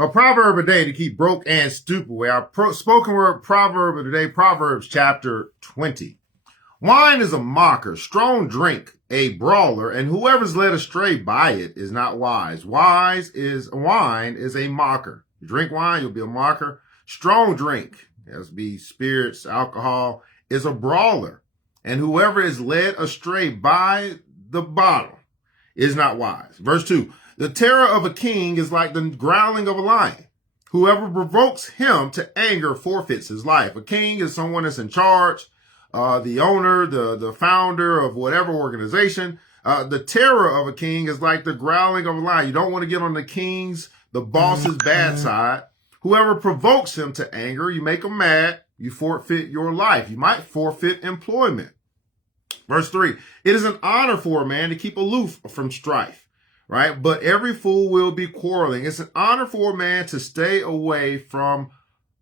A proverb a day to keep broke and stupid away. Our spoken word proverb of the day, Proverbs chapter 20. Wine is a mocker, strong drink, a brawler, and whoever's led astray by it is not wise. Wine is a mocker. You drink wine, you'll be a mocker. Strong drink, has to be spirits, alcohol, is a brawler. And whoever is led astray by the bottle is not wise. Verse 2. The terror of a king is like the growling of a lion. Whoever provokes him to anger forfeits his life. A king is someone that's in charge, the owner, the founder of whatever organization. The terror of a king is like the growling of a lion. You don't want to get on the boss's bad side. Whoever provokes him to anger, you make him mad, you forfeit your life. You might forfeit employment. Verse 3, it is an honor for a man to keep aloof from strife. Right? But every fool will be quarreling. It's an honor for a man to stay away from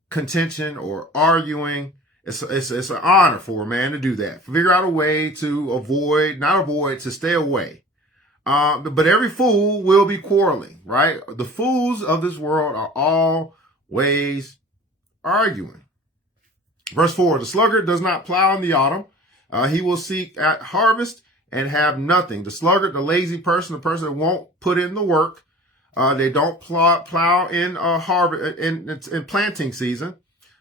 contention or arguing. It's an honor for a man to do that. Figure out a way to to stay away. But every fool will be quarreling, right? The fools of this world are always arguing. Verse 4, the sluggard does not plow in the autumn. He will seek at harvest and have nothing. The sluggard, the lazy person, the person that won't put in the work, they don't plow in harvest in planting season.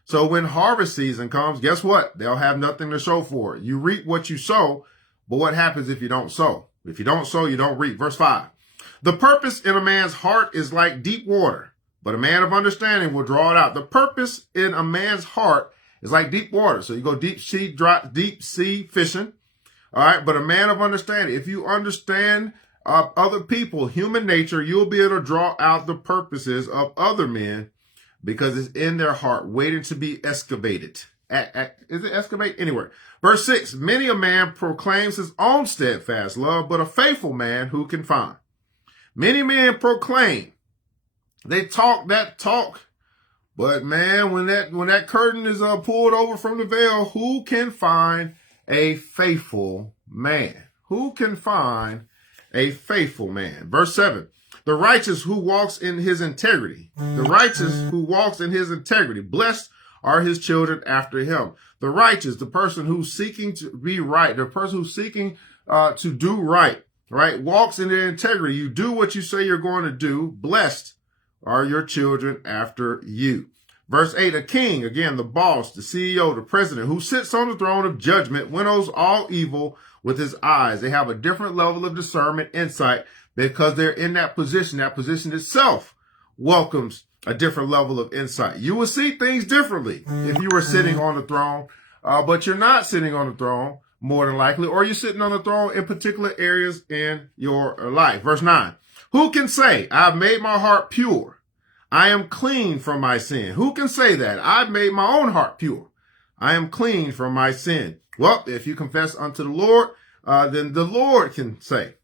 So when harvest season comes, guess what? They'll have nothing to show for it. You reap what you sow, but what happens if you don't sow? If you don't sow, you don't reap. Verse 5. The purpose in a man's heart is like deep water, but a man of understanding will draw it out. The purpose in a man's heart is like deep water. So you go deep sea fishing. All right. But a man of understanding, if you understand other people, human nature, you'll be able to draw out the purposes of other men because it's in their heart waiting to be excavated. Is it excavate? Anyway, verse 6, many a man proclaims his own steadfast love, but a faithful man who can find. Many men proclaim, they talk that talk, but man, when that curtain is pulled over from the veil, who can find a faithful man? Who can find a faithful man? Verse 7, the righteous who walks in his integrity. The righteous who walks in his integrity. Blessed are his children after him. The righteous, the person who's seeking to be right, the person who's seeking to do right, walks in their integrity. You do what you say you're going to do. Blessed are your children after you. Verse 8, a king, again, the boss, the CEO, the president, who sits on the throne of judgment, winnows all evil with his eyes. They have a different level of discernment, insight, because they're in that position. That position itself welcomes a different level of insight. You will see things differently if you were sitting on the throne, but you're not sitting on the throne, more than likely, or you're sitting on the throne in particular areas in your life. Verse 9, who can say, I've made my heart pure? I am clean from my sin. Who can say that? I've made my own heart pure. I am clean from my sin. Well, if you confess unto the Lord, then the Lord can say,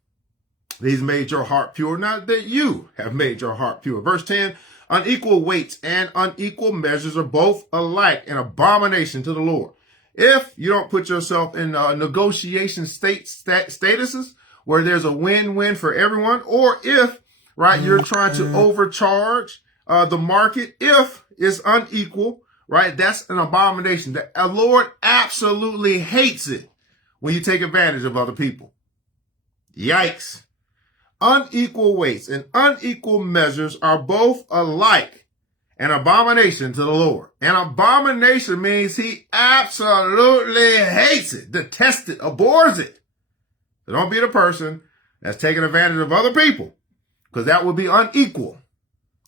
he's made your heart pure, not that you have made your heart pure. Verse 10, unequal weights and unequal measures are both alike, an abomination to the Lord. If you don't put yourself in negotiation statuses where there's a win-win for everyone, or if, you're trying to overcharge the market, if it's unequal, that's an abomination. The Lord absolutely hates it when you take advantage of other people. Yikes. Unequal weights and unequal measures are both alike, an abomination to the Lord. An abomination means he absolutely hates it, detests it, abhors it. So don't be the person that's taking advantage of other people, because that would be unequal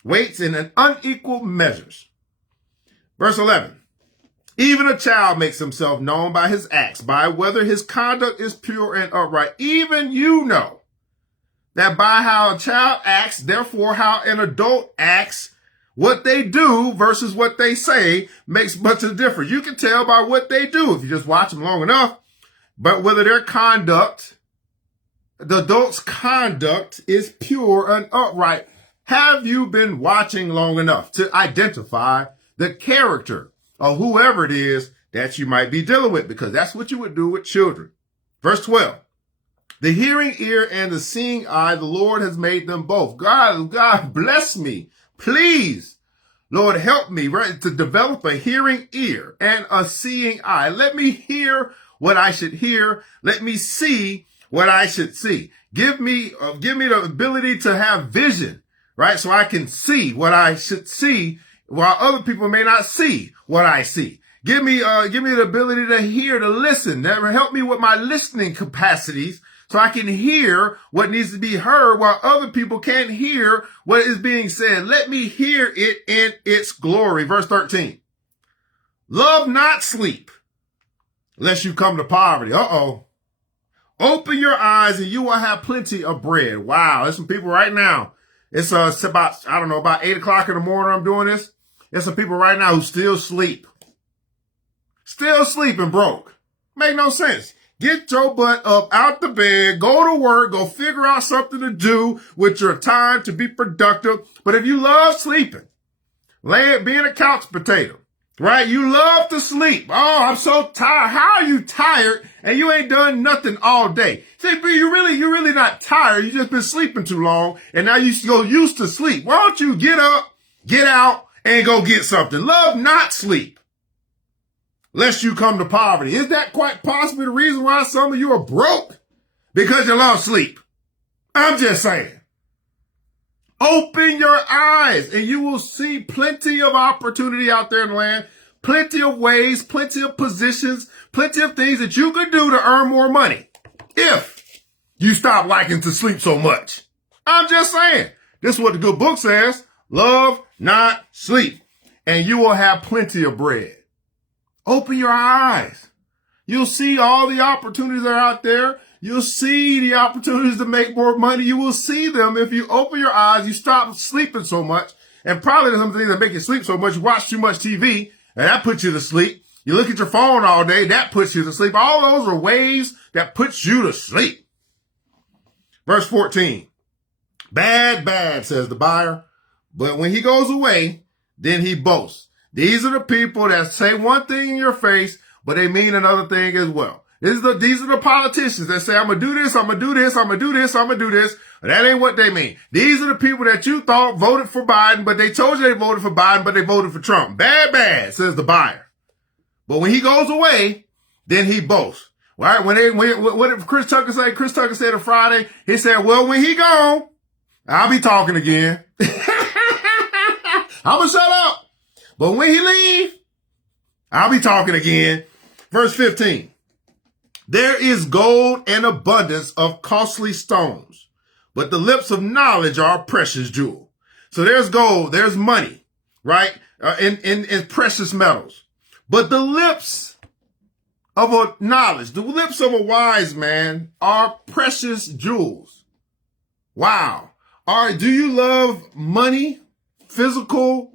weights and an unequal measures. Verse 11, even a child makes himself known by his acts, by whether his conduct is pure and upright. Even you know that by how a child acts, therefore how an adult acts, what they do versus what they say makes much of a difference. You can tell by what they do if you just watch them long enough, but whether their conduct, the adult's conduct, is pure and upright. Have you been watching long enough to identify the character of whoever it is that you might be dealing with? Because that's what you would do with children. Verse 12. The hearing ear and the seeing eye, the Lord has made them both. God bless me Please, Lord, help me, right, to develop a hearing ear and a seeing eye. Let me hear what I should hear. Let me see what I should see. Give me the ability to have vision, right? So I can see what I should see while other people may not see what I see. Give me the ability to hear, to listen. Help me with my listening capacities so I can hear what needs to be heard while other people can't hear what is being said. Let me hear it in its glory. Verse 13. Love not sleep, lest you come to poverty. Open your eyes and you will have plenty of bread. Wow, there's some people right now. It's about 8 o'clock in the morning I'm doing this. There's some people right now who still sleep. Still sleeping broke. Make no sense. Get your butt up out the bed, go to work, go figure out something to do with your time to be productive. But if you love sleeping, being a couch potato, right? You love to sleep. Oh, I'm so tired. How are you tired and you ain't done nothing all day? See, but you're really not tired. You just been sleeping too long and now you so used to sleep. Why don't you get up, get out, and go get something? Love not sleep, lest you come to poverty. Is that quite possibly the reason why some of you are broke? Because you love sleep. I'm just saying. Open your eyes and you will see plenty of opportunity out there in the land, plenty of ways, plenty of positions, plenty of things that you could do to earn more money if you stop liking to sleep so much. I'm just saying. This is what the good book says. Love not sleep, and you will have plenty of bread. Open your eyes. You'll see all the opportunities that are out there. You'll see the opportunities to make more money. You will see them if you open your eyes, you stop sleeping so much. And probably some things that make you sleep so much, you watch too much TV, and that puts you to sleep. You look at your phone all day, that puts you to sleep. All those are ways that puts you to sleep. Verse 14. Bad, says the buyer. But when he goes away, then he boasts. These are the people that say one thing in your face, but they mean another thing as well. These are the politicians that say, I'm going to do this, I'm going to do this, I'm going to do this, I'm going to do this. But that ain't what they mean. These are the people that you thought voted for Biden, but they told you they voted for Biden, but they voted for Trump. Bad, says the buyer. But when he goes away, then he boasts. Right? What did Chris Tucker say? Chris Tucker said on Friday, he said, well, when he gone, I'll be talking again. I'm going to shut up. But when he leave, I'll be talking again. Verse 15. There is gold and abundance of costly stones, but the lips of knowledge are a precious jewel. So there's gold, there's money, right? In precious metals. But the lips of a knowledge, the lips of a wise man are precious jewels. Wow. All right. Do you love money, physical,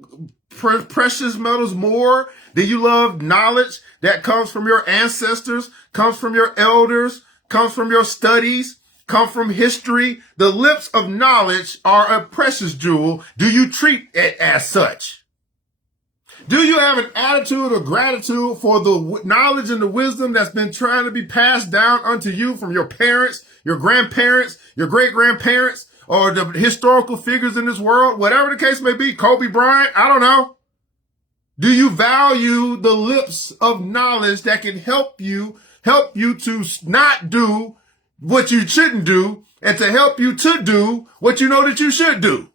precious metals more? Do you love knowledge that comes from your ancestors, comes from your elders, comes from your studies, comes from history? The lips of knowledge are a precious jewel. Do you treat it as such? Do you have an attitude of gratitude for the knowledge and the wisdom that's been trying to be passed down unto you from your parents, your grandparents, your great-grandparents, or the historical figures in this world? Whatever the case may be, Kobe Bryant, I don't know. Do you value the lips of knowledge that can help you to not do what you shouldn't do and to help you to do what you know that you should do?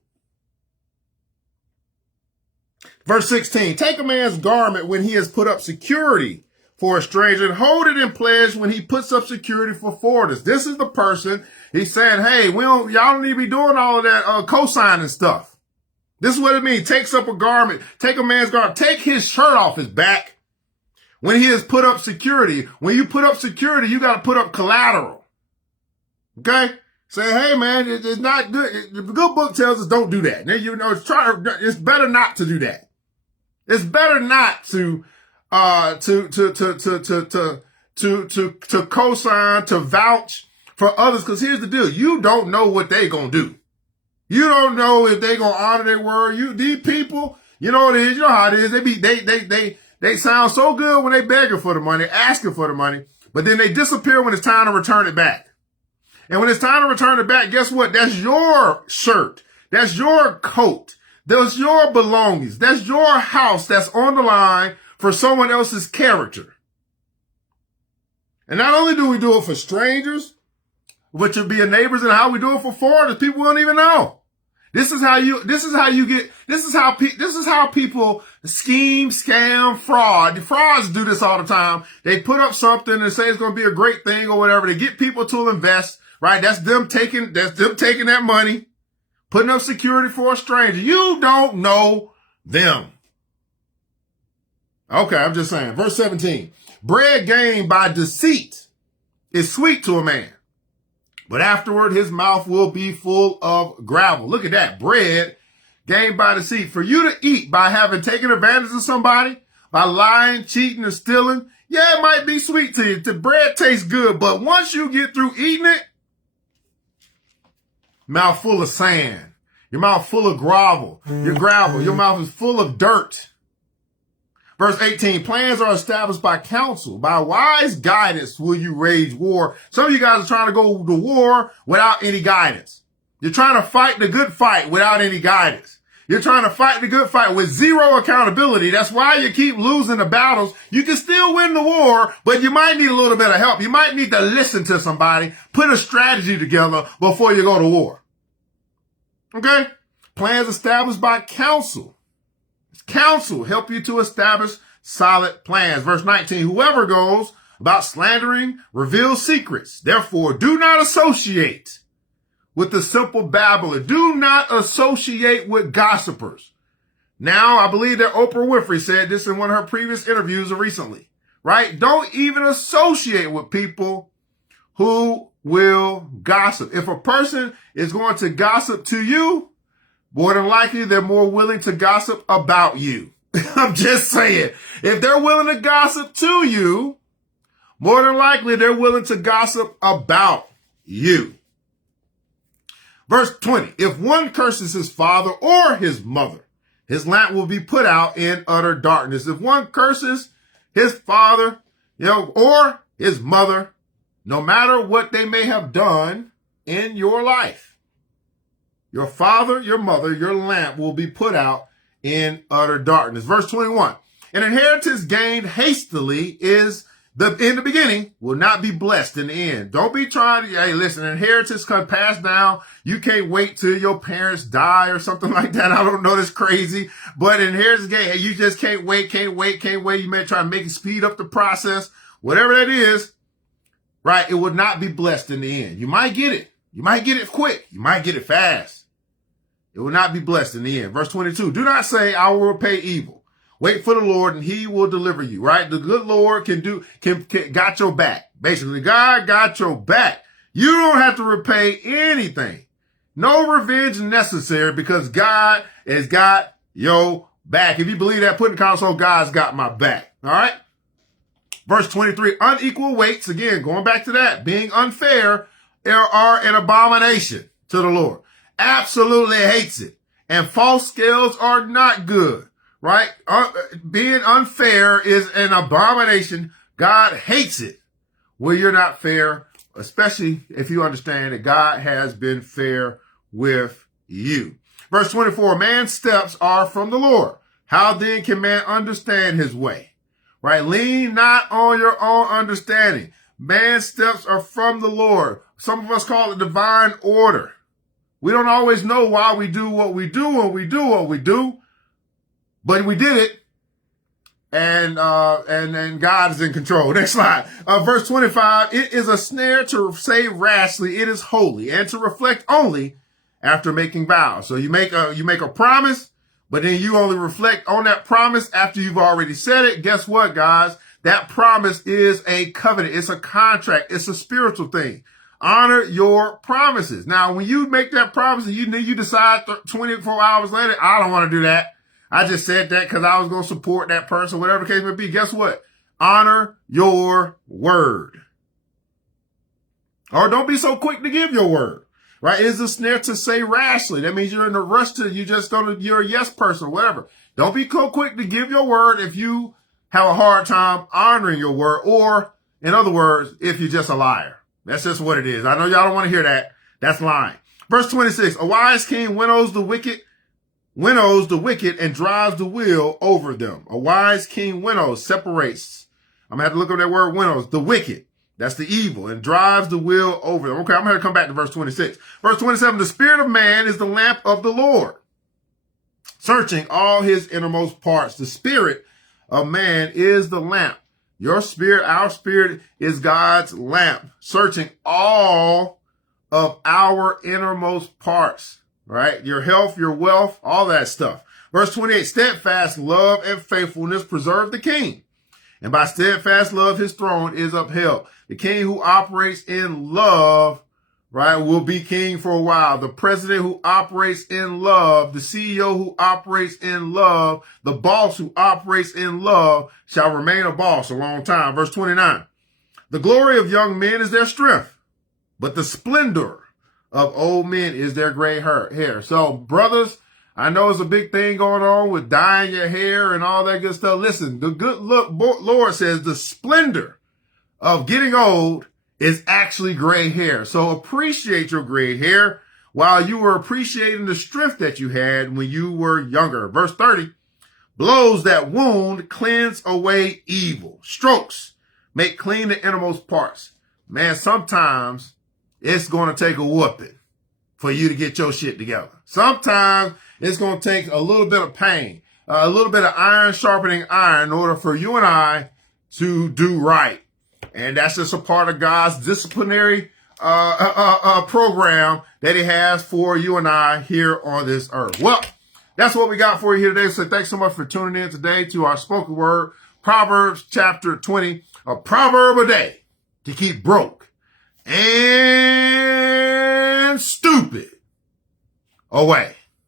Verse 16, take a man's garment when he has put up security for a stranger and hold it in pledge when he puts up security for foreigners. This is the person, he's saying, hey, y'all don't need to be doing all of that co-signing stuff. This is what it means. Takes up a garment, take a man's garment, take his shirt off his back when he has put up security. When you put up security, you got to put up collateral. Okay? Say, hey man, it's not good. The good book tells us don't do that. Now, you know, it's better not to do that. It's better not to co-sign, to vouch for others. Cause here's the deal. You don't know what they gonna do. You don't know if they gonna honor their word. These people, you know what it is. You know how it is. They sound so good when they begging for the money, asking for the money, but then they disappear when it's time to return it back. And when it's time to return it back, guess what? That's your shirt. That's your coat. Those your belongings. That's your house that's on the line for someone else's character. And not only do we do it for strangers, which would be your neighbors, and how we do it for foreigners, people won't even know. This is how people scheme, scam, fraud. The frauds do this all the time. They put up something and say it's going to be a great thing or whatever. They get people to invest, right? That's them taking that money, putting up security for a stranger. You don't know them. Okay, I'm just saying. Verse 17. Bread gained by deceit is sweet to a man, but afterward his mouth will be full of gravel. Look at that. Bread gained by deceit. For you to eat by having taken advantage of somebody, by lying, cheating, or stealing, yeah, it might be sweet to you. The bread tastes good, but once you get through eating it, mouth full of sand, your mouth full of gravel, your mouth is full of dirt. Verse 18, plans are established by counsel. By wise guidance will you wage war. Some of you guys are trying to go to war without any guidance. You're trying to fight the good fight without any guidance. You're trying to fight the good fight with zero accountability. That's why you keep losing the battles. You can still win the war, but you might need a little bit of help. You might need to listen to somebody, put a strategy together before you go to war. Okay? Plans established by counsel. Counsel help you to establish solid plans. Verse 19, whoever goes about slandering reveals secrets. Therefore, do not associate with the simple babbler. Do not associate with gossipers. Now, I believe that Oprah Winfrey said this in one of her previous interviews recently, right? Don't even associate with people who will gossip. If a person is going to gossip to you, more than likely, they're more willing to gossip about you. I'm just saying. If they're willing to gossip to you, more than likely, they're willing to gossip about you. Verse 20, if one curses his father or his mother, his lamp will be put out in utter darkness. If one curses his father, or his mother, no matter what they may have done in your life, your father, your mother, your lamp will be put out in utter darkness. Verse 21, an inheritance gained hastily in the beginning will not be blessed in the end. Don't be trying to, hey, listen, inheritance can pass down. You can't wait till your parents die or something like that. I don't know, that's crazy. But inheritance gain, you just can't wait. You may try to make it speed up the process. Whatever that is, right, it will not be blessed in the end. You might get it. You might get it quick. You might get it fast. It will not be blessed in the end. Verse 22, do not say, I will repay evil. Wait for the Lord and he will deliver you, right? The good Lord got your back. Basically, God got your back. You don't have to repay anything. No revenge necessary because God has got your back. If you believe that, put in the console, God's got my back. All right. Verse 23, unequal weights. Again, going back to that, being unfair are an abomination to the Lord. Absolutely hates it. And false scales are not good, right? Being unfair is an abomination. God hates it when you're not fair, especially if you understand that God has been fair with you. Verse 24, man's steps are from the Lord. How then can man understand his way? Right? Lean not on your own understanding. Man's steps are from the Lord. Some of us call it divine order. We don't always know why we do what we do when we do what we do, but we did it, and God is in control. Next slide. Verse 25, it is a snare to say rashly, it is holy, and to reflect only after making vows. So you make a promise, but then you only reflect on that promise after you've already said it. Guess what, guys? That promise is a covenant. It's a contract. It's a spiritual thing. Honor your promises. Now, when you make that promise and you decide 24 hours later, I don't want to do that. I just said that because I was going to support that person, whatever the case may be. Guess what? Honor your word. Or don't be so quick to give your word, right? It is a snare to say rashly. That means you're in a rush you're a yes person, whatever. Don't be so quick to give your word if you have a hard time honoring your word, or in other words, if you're just a liar. That's just what it is. I know y'all don't want to hear that. That's lying. Verse 26, a wise king winnows the wicked winnows the wicked and drives the wheel over them. A wise king winnows, separates. I'm going to have to look up that word winnows, the wicked. That's the evil, and drives the wheel over them. Okay, I'm going to come back to verse 26. Verse 27, the spirit of man is the lamp of the Lord, searching all his innermost parts. The spirit of man is the lamp. Your spirit, our spirit, is God's lamp, searching all of our innermost parts, right? Your health, your wealth, all that stuff. Verse 28, steadfast love and faithfulness preserve the king, and by steadfast love his throne is upheld. The king who operates in love, right, will be king for a while. The president who operates in love, the CEO who operates in love, the boss who operates in love shall remain a boss a long time. Verse 29, the glory of young men is their strength, but the splendor of old men is their gray hair. So, brothers, I know it's a big thing going on with dyeing your hair and all that good stuff. Listen, the good Lord says the splendor of getting old is actually gray hair. So appreciate your gray hair while you were appreciating the strength that you had when you were younger. Verse 30, blows that wound cleanse away evil. Strokes make clean the innermost parts. Man, sometimes it's going to take a whooping for you to get your shit together. Sometimes it's going to take a little bit of pain, a little bit of iron sharpening iron in order for you and I to do right. And that's just a part of God's disciplinary program that he has for you and I here on this earth. Well, that's what we got for you here today. So thanks so much for tuning in today to our spoken word, Proverbs chapter 20, a proverb a day to keep broke and stupid away.